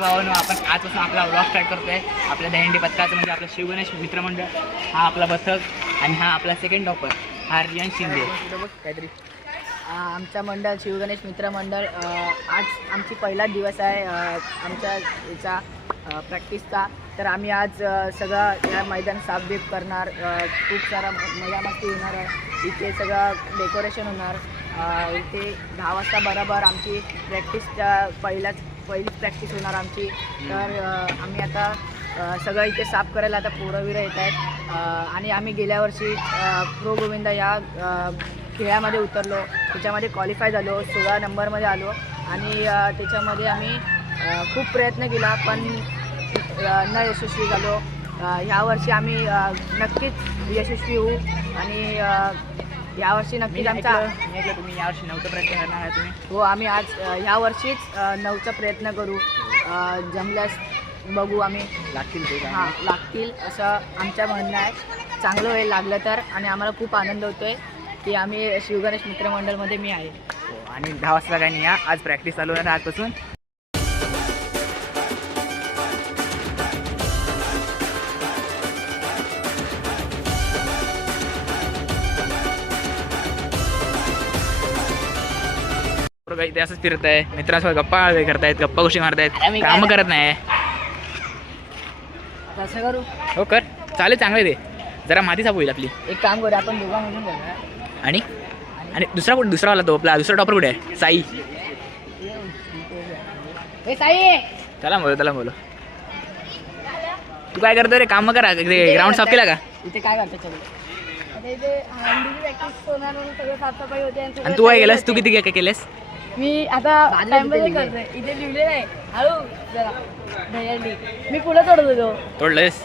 तर भावांनो, आपण आजपासून आपला व्लॉग स्टार्ट करतोय आपल्या दहीहंडी पथकाचं, म्हणजे आपलं शिवगणेश मित्रमंडळ. हा आपला पथक आणि हा आपला सेकंड टॉपर हा रियान शिंदे. काहीतरी आमच्या मंडळ शिवगणेश मित्रमंडळ आज आमची पहिला दिवस आहे आमच्या याचा प्रॅक्टिसचा. तर आम्ही आज सगळं या मैदान साफबीफ करणार, खूप सारा मजा मस्ती होणार आहे. इथे सगळं डेकोरेशन होणार. इथे 10 वाजता बरोबर आमची प्रॅक्टिसच्या पहिलीच प्रॅक्टिस होणार आमची. तर आम्ही आता सगळं इथे साफ करायला आता पोरंविरं येत आहेत. आणि आम्ही गेल्या वर्षी प्रो गोविंदा या खेळामध्ये उतरलो, त्याच्यामध्ये क्वालिफाय झालो, 16 नंबरमध्ये आलो. आणि त्याच्यामध्ये आम्ही खूप प्रयत्न केला पण न यशस्वी झालो. ह्यावर्षी आम्ही नक्कीच यशस्वी होऊ आणि यावर्षी नक्कीच आमचा तुम्ही यावर्षी 9चा प्रयत्न करणार आहे तुम्ही? हो, आम्ही आज ह्यावर्षीच 9चा प्रयत्न करू. जमल्यास बघू आम्ही. लागतील असं आमचं म्हणणं आहे. चांगलं होईल लागलं तर. आणि आम्हाला खूप आनंद होतो आहे की आम्ही शिवगणेश मित्रमंडळमध्ये मी आहे. आणि 10 वाजता काही नाही, आज प्रॅक्टिस चालू आहे आजपासून. इथे असंच फिरत आहे, मित्रांसोबत गप्पा करतायत, गप्पा गोष्टी मारतायत, काम करत नाही. कसं करू? हो कर, चालेल, चांगलं ते. जरा माती साफ होईल आपली. एक काम करू, आपण दोघांमधून बघा. आणि दुसरा वाला तो आपला दुसरा टॉपर कुठे आहे? साई. साई त्याला बोलो. तू काय करतो रे? काम करा. ग्राउंड साफ केला का? इथे काय करतो? साफसफाई होते. आणि तू काय केलंस? तू किती काय केलेस? मी आता करतोय. इथे लिहिले नाही हळू जरा दहीहंडी. मी पुढे तोडत होतो. तोडलंस?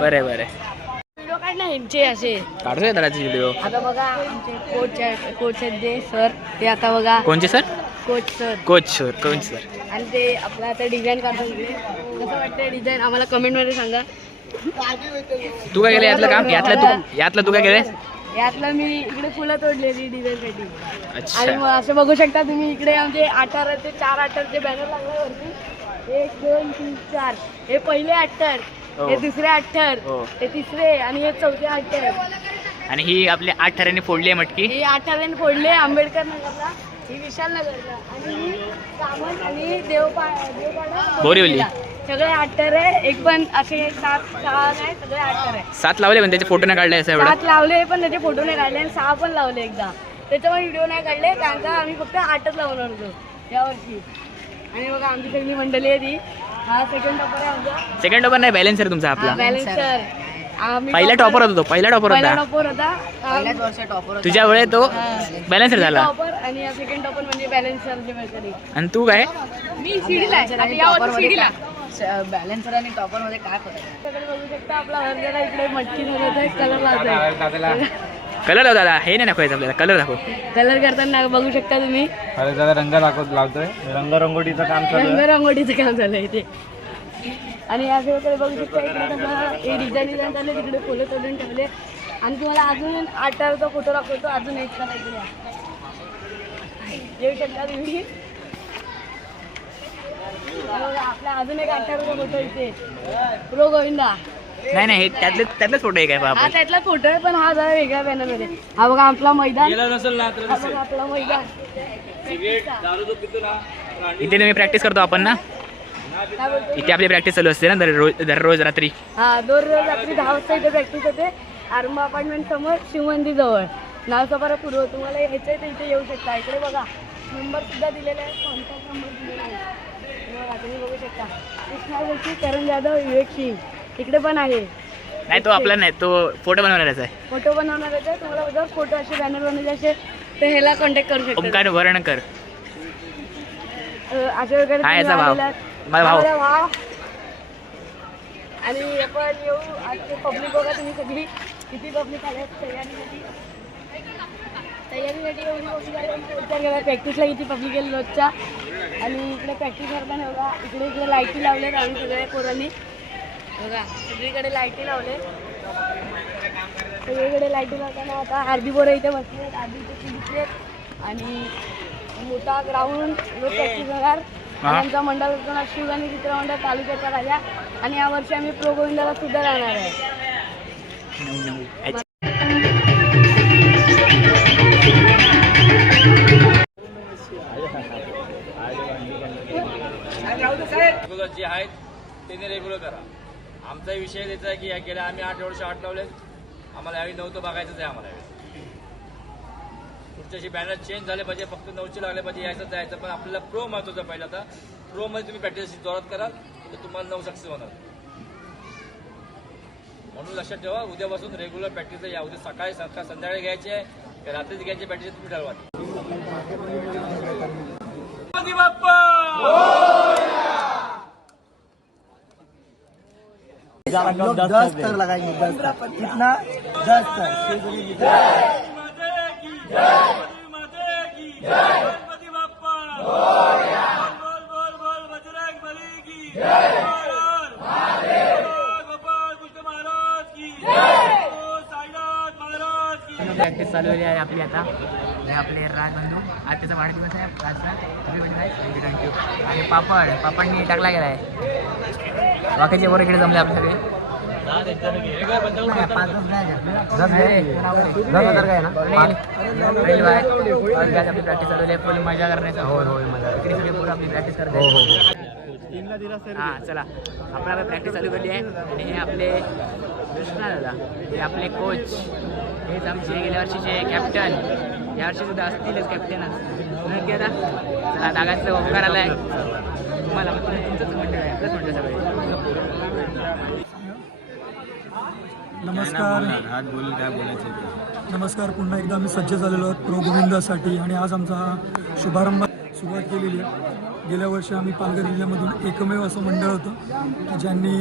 बरे व्हिडिओ काढ ना ह्यांचे असे काढतोय त्याचे व्हिडिओ. आता बघा आमचे कोच आहेत जे सर, ते आता बघा. कोणचे सर? Coach sir. आणि ते आपलं आता डिझाईन काढतात. कसं वाटतं डिझाईन आम्हाला कमेंटमध्ये सांगा. तू काय केलं यातलं काम? यातलं तू काय केलंस? यातलं मी इकडे फुलं तोडलेली डिझाईनसाठी. अच्छा. आणि मग असं बघू शकता तुम्ही इकडे आमचे 18 ते 4 अट्टरचे बॅनर लागले वरती. 1 2 3 4. हे पहिले अट्टर, हे दुसरे अट्टर, हे तिसरे आणि हे चौथे अट्टर. आणि ही आपली 8 ठरांनी फोडली आहे मटकी. ही 8 ठरांनी फोडले आंबेडकर नगरला, ही विशाल नगरला आणि ही सामंत आणि देवपाडा बोरिवली. सगळे अट्टर आहे. एक पण असे 7 नाही, सगळे अट्टर आहे. 7 लावले पण त्याचे फोटो नाही काढले. असं 7 लावले पण त्याचे फोटो नाही काढले. आणि 6 पण लावले एकदा, त्याचा पण व्हिडिओ नाही काढले कारण का आम्ही फक्त 8च लावणार होतो यावर्षी. आणि बघा आमची सगळी मंडळी आहे ती. हा सेकंड टॉपर आहे आमचा. सेकंड टॉपर नाही, बॅलेन्सर तुमचा आपला. बॅलेन्सर. पहिला टॉपर होता तो. पहिला टॉपर पहिल्याच वर्षी टॉपर. तुझ्या वेळेत तो बॅलेन्सर झाला. टॉपर आणि सेकंड टॉपर म्हणजे बॅलेन्सर जे मिळते. आणि तू काय? मी सीडीला आहे. यावर्षी सीडीला. बॅलेन्सर आणि टॉपर मध्ये काय फरक आहे? बघू शकता आपला हरजरा इकडे मटकी झाला कलर लावतोय. कलर लाव दादा. हे नाही दाखवायचं आपल्याला, कलर दाखव. कलर करताना बघू शकता तुम्ही. अरे दादा रंग लावतोय. रंगरंगोटीचं काम झालं इथे. आणि या सगळीकडे बघू शकता इकडे हे डिझाईन झाले, तिकडे फुलं तोडून ठेवले. आणि तुम्हाला अजून 8चा फोटो दाखवतो. अजून एक करा इकडे येऊ शकता तुम्ही. आपला अजून एक 8चा फोटो इथे प्रो गोविंदा. नाही हे त्यातलेच फोटो आहे काय? हा त्यातला फोटो आहे पण हा जरा वेगळ्या बॅनर मध्ये. हा बघा आपला मैदान. आपला मैदान इथे मी प्रॅक्टिस करतो आपण ना. इथे आपली प्रॅक्टिस चालू असते ना दररोज रात्री. हा दररोज रात्री 10 वाजता इथे प्रॅक्टिस होते. आर्मा अपार्टमेंट समोर शिवमंदिर जवळ नावसापारा पूर्व. तुम्हाला यायचं आहे तर इथे येऊ शकता. इकडे बघा नंबर सुद्धा दिलेला आहे, कॉन्टॅक्ट नंबर दिलेला आहे. तुम्ही बघू शकता. कृष्णा जोशी, करण जाधव, विवेक सिंग इकडे पण आहे. नाही तो आपला नाही, तो फोटो बनवणारच आहे. फोटो बनवणारच आहे. तुम्हाला जर फोटो असे बॅनर बनवायचे असेल तर ह्याला कॉन्टॅक्ट करू शकता. ओमकार वर्णकर अशा वगैरे माझा भाव. आणि आपण येऊ आजचे पब्लिक बघा तुम्ही सगळी किती पब्लिक आले तयारीसाठी एवढी पब्लिक आली. प्रॅक्टिसला किती पब्लिक गेली रोजच्या. आणि इकडे प्रॅक्टिस करताना बघा इकडे लाईटी लावलेत आम्ही सगळ्या पोरांनी. बघा सगळीकडे लाईटी लावले. सगळीकडे लाईटी लावताना आता अर्धी पोरं इथे बसले आहेत, अर्धी इथे दिसलेत. आणि मोठा ग्राउंड प्रॅक्टिस होणार. हा. आमचा मंडळ होता शिवगणेश मित्र मंडळ तालुक्याचा राजा आणि यावर्षी आम्ही प्रो गोविंदाला सुद्धा राहणार आहे. रेग्युलर जे आहेत त्यांनी रेग्युलर करा. आमचा विषय त्याचा आहे की या गेल्या आम्ही 8 वर्ष आठ लावले, आम्हाला यावेळी 9 बघायचंच आहे. आम्हाला पुढच्याशी बॅनर चेंज झाले पाहिजे, फक्त 9चे लागले पाहिजे, यायचं जायचं. पण आपल्याला प्रो महत्वाचं पहिलं. आता प्रोमध्ये तुम्ही प्रॅक्टिस जोरात कराल तर तुम्हाला 9 सक्सेस होणार. म्हणून लक्षात ठेवा, उद्यापासून रेग्युलर प्रॅक्टिस या. उद्या सकाळी संध्याकाळी घ्यायची आहे का रात्रीच घ्यायची प्रॅक्टिस तुम्ही ठरवा. प्रॅक्टिस चालू आहे आपली आता. हे आपले राजबंधू आज त्याचा वाढदिवस आहे. थँक्यू. आणि पापडनी टाकला गेला आहे. बाकीचे बरोबर इकडे जमले आपले सगळे. आपली प्रॅक्टिस चालू आहे. फुल मजा करण्याचा. इकडे सगळे पूर्ण आपली प्रॅक्टिस करतात. हां चला, आपण प्रॅक्टिस चालू केली आहे. आणि हे आपले कृष्णा दादा, हे आपले कोच, हेच आमचे गेल्या वर्षीचे कॅप्टन, यावर्षी सुद्धा असतीलच कॅप्टनच. नक्की आता चला, दादाचं ओंकार आला आहे. तुम्हाला तुमचंच म्हणणं आहे, आपलंच म्हणलं सगळे. नमस्कार. पुन्हा एकदा आम्ही सज्ज झालेलो आहोत प्रो गोविंदासाठी आणि आज आमचा शुभारंभ सुरुवात केलेली आहे. गेल्या वर्षी आम्ही पालघर जिल्ह्यामधून एकमेव असं मंडळ होतं की ज्यांनी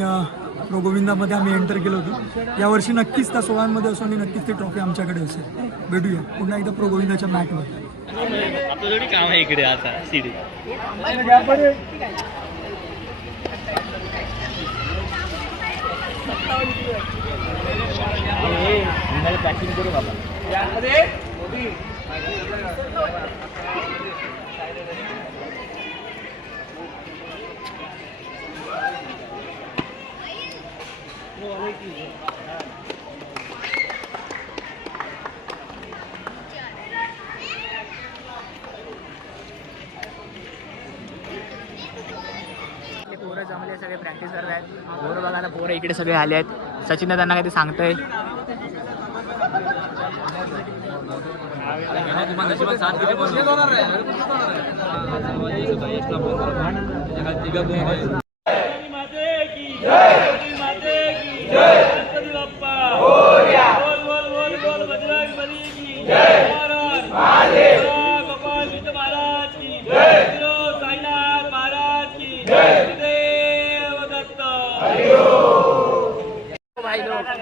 प्रो गोविंदामध्ये आम्ही एंटर केलं होतं. यावर्षी नक्कीच त्या सोहळ्यांमध्ये असो आणि नक्कीच ती ट्रॉफी आमच्याकडे असेल. भेटूया पुन्हा एकदा प्रो गोविंदाच्या मॅचवर. आपलं काम आहे इकडे आता सीडी. पॅकिंग करू बाबा. पोरं जमले, सगळे प्रॅक्टिस करत आहेत. पोरं बघायला पोरं इकडे सगळे आले आहेत. सचिन दादा त्यांना काही सांगतोय.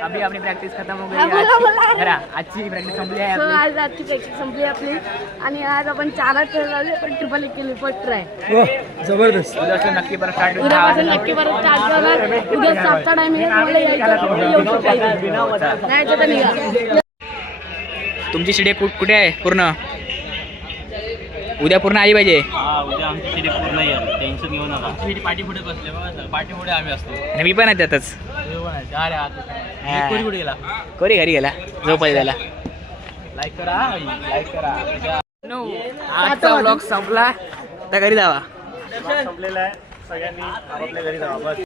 अभी अपनी प्रॅक्टिस खत्म हो गई. आजची प्रॅक्टिस संपली आहे आपली. आज आजची प्रॅक्टिस संपली आपली आणि आज आपण 4 ट्रेन लावले, पण ट्रिपल केली फर्स्ट ट्राय. जबरदस्त. उद्यापासून नक्की परत स्टार्ट होईल. उद्यापासून नक्की परत स्टार्ट करणार. उद्या 7चा टाइम आहे, मला यायचं येऊ शकता. नाही तर निघा. तुमची शिडी कुठे आहे पूर्ण? उद्या पूर्ण आली पाहिजे. उद्या आमची सीडी पूर्ण येईल, टेन्शन घेऊ नका. सीडी पाठी पुढे बसले बघा, पाठी पुढे आम्ही असतो. आणि मी पण आहे त्यातच. कुठे गेला? कोरी घरी गेला झोपायला त्याला. लाईक करा. आजचा व्लॉग संपला तर घरी जावा. संपलेला आहे, सगळ्यांनी आपापल्या घरी जावा बस.